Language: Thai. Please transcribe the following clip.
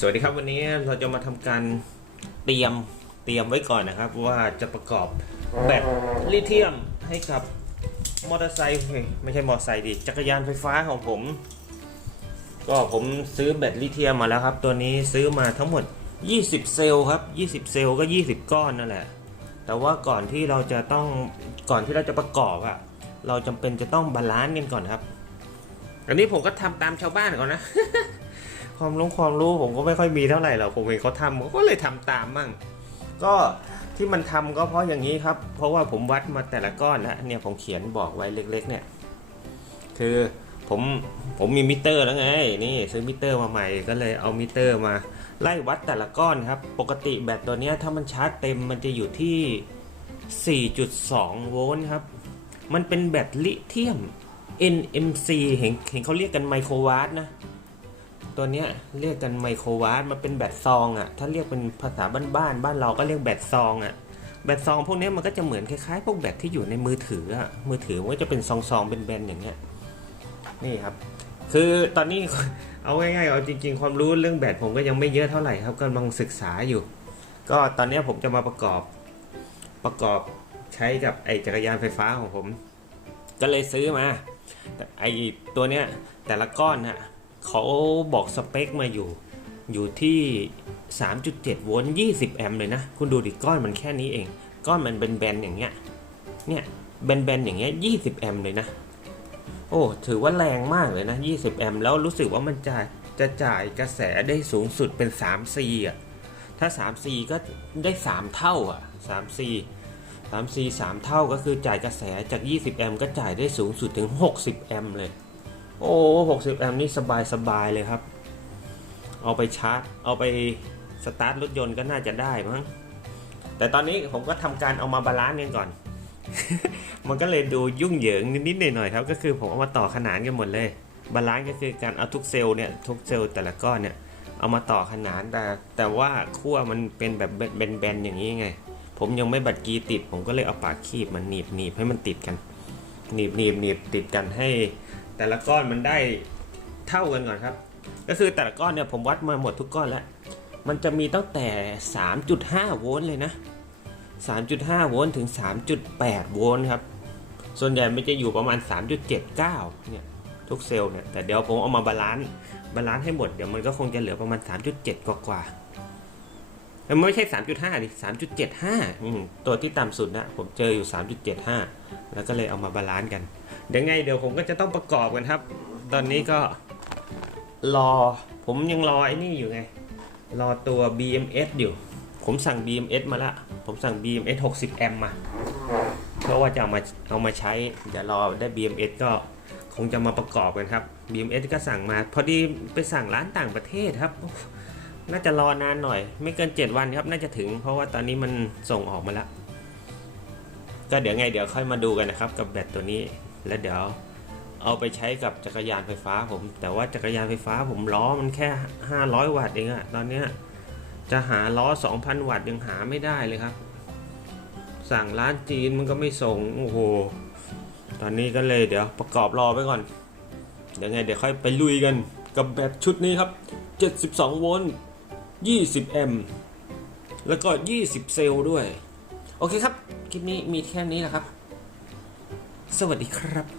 สวัสดีครับวันนี้เราจะมาทำการเตรียมเตรียมไว้ก่อนนะครับ ว่าจะประกอบแบตลิเธียมให้กับมอเตอร์ไซค์ไม่ใช่มอเตอร์ไซค์ดิจักรยานไฟฟ้าของผม ก็ผมซื้อแบตลิเธียมมาแล้วครับ ตัวนี้ซื้อมาทั้งหมด 20 เซลล์ครับ 20 เซลล์ก็ 20 ก้อนนั่นแหละ แต่ว่าก่อนที่เราจะต้องก่อนที่เราจะประกอบอะเราจำเป็นจะต้องบาลานซ์กันก่อนครับ อันนี้ผมก็ทำตามชาวบ้านก่อนนะ ความรู้ความรู้ผมก็ไม่ค่อยมีเท่าไหร่หรอกผมเห็นเขาทำผมก็เลยทำตามมั่งก็ที่มันทำก็เพราะอย่างนี้ครับ เพราะว่าผมวัดมาแต่ละก้อนแล้วเนี่ยผมเขียนบอกไว้เล็ก ๆ เนี่ย คือผมผมมีมิเตอร์แล้วไงนี่ซื้อมิเตอร์มาใหม่ก็เลยเอามิเตอร์มา ไล่วัดแต่ละก้อนครับ ปกติแบตตัวเนี้ยถ้ามันชาร์จเต็มมันจะอยู่ที่ 4.2 โวลต์ครับ มันเป็นแบตลิเธียม NMC เห็นเห็นเขาเรียกกันไมโครวัตต์นะ ตัวเนี้ยเรียกกันไมโครวัตมันเป็นแบตซองอะ่ะ ถ้าเรียกเป็นภาษาบ้านๆบ้านเราก็เรียกแบตซองอะ่ะแบตซองพวกนี้มันก็จะเหมือนคล้ายๆ พวกแบตที่อยู่ในมือถืออะ่ะมือถือมันก็จะเป็นซองๆเป็นแบนๆอย่างเงี้ยนี่ครับ คือตอนนี้เอาง่ายๆเอาจริง ๆ ความรู้เรื่องแบตผมก็ยังไม่เยอะเท่าไหร่ครับกำลังศึกษาอยู่ ก็ตอนนี้ผมจะมาประกอบประกอบใช้กับไอจักรยานไฟฟ้าของผม ก็เลยซื้อมาแต่ไอตัวเนี้ยแต่ละก้อนน่ะ เขาบอกสเปคมาอยู่อยู่ที่ 3.7 โวลต์ 20 แอมป์เลยนะ คุณดูดิก้อนมันแค่นี้เอง ก้อนมันเป็นแบนๆอย่างเงี้ย เนี่ยแบนๆอย่างเงี้ย 20 แอมป์เลยนะ โอ้ ถือว่าแรงมากเลยนะ 20 แอมป์แล้วรู้สึกว่ามันจะจะจ่ายกระแสได้สูงสุดเป็น 3C อะ ถ้า 3C ก็ได้ 3 เท่าอะ 3C 3 C 3 เท่าก็คือจ่ายกระแสจาก 20 แอมป์ก็จ่ายได้สูงสุดถึง 60 แอมป์เลย โอ้60 แอมป์นี่สบายสบายเลยครับ เอาไปชาร์จ เอาไปสตาร์ทรถยนต์ก็น่าจะได้มั้ง แต่ตอนนี้ผมก็ทำการเอามาบาลานซ์กันก่อน มันก็เลยดูยุ่งเหยิงนิดๆหน่อยๆครับ ก็คือผมเอามาต่อขนานกันหมดเลย บาลานซ์ก็คือการเอาทุกเซลล์เนี่ยทุกเซลล์แต่ละก้อนเนี่ยเอามาต่อขนานแต่แต่ว่าขั้วมันเป็นแบบแบนๆอย่างนี้ไง ผมยังไม่บัดกีติด ผมก็เลยเอาปากคีบมันหนีบหนีบให้มันติดกัน หนีบหนีบหนีบติดกันให้ แต่ละก้อนมันได้เท่ากันก่อนครับ ก็คือแต่ละก้อนเนี่ยผมวัดมาหมดทุกก้อนแล้ว มันจะมีตั้งแต่ 3.5 โวลต์เลยนะ 3.5 โวลต์ถึง 3.8 โวลต์ครับ ส่วนใหญ่มันจะอยู่ประมาณ 3.79 เนี่ยทุกเซลล์เนี่ย แต่เดี๋ยวผมเอามาบาลานซ์บาลานซ์ให้หมด เดี๋ยวมันก็คงจะเหลือประมาณ 3.7 กว่ากว่าๆ ไม่ใช่ 3.5ดิ3.75อืมตัวที่ต่ำสุดนะ ผมเจออยู่ 3.75 แล้วก็เลยเอามาบาลานซ์กัน เดี๋ยวไงเดี๋ยวผมก็จะต้องประกอบกันครับ ตอนนี้ก็รอ ผมยังรอไอ้นี่อยู่ไง รอตัว BMS อยู่ ผมสั่ง BMS มาละ ผมสั่ง BMS 60แอมมา เพราะว่าจะเอามาเอามาใช้ เดี๋ยวรอได้ BMS ก็คงจะมาประกอบกันครับ BMS ก็สั่งมา พอดีไปสั่งร้านต่างประเทศครับ น่าจะรอนานหน่อย ไม่เกิน 7 วันครับ น่าจะถึง เพราะว่าตอนนี้มันส่งออกมาแล้ว ก็เดี๋ยวไงเดี๋ยวค่อยมาดูกันนะครับ กับแบตตัวนี้ แล้วเดี๋ยวเอาไปใช้กับจักรยานไฟฟ้าผม แต่ว่าจักรยานไฟฟ้าผมล้อมันแค่ 500 วัตต์เองอะตอนเนี้ยจะหาล้อ 2,000 วัตต์ยังหาไม่ได้เลยครับ สั่งร้านจีนมันก็ไม่ส่ง โอ้โห ตอนนี้ก็เลยเดี๋ยวประกอบรอไว้ก่อน เดี๋ยวไงเดี๋ยวค่อยไปลุยกันกับแบตชุดนี้ครับ 72 โวลต์ 20 แอมป์แล้วก็ 20 เซลล์ด้วย โอเคครับ คลิปนี้มีแค่นี้แหละครับ สวัสดีครับ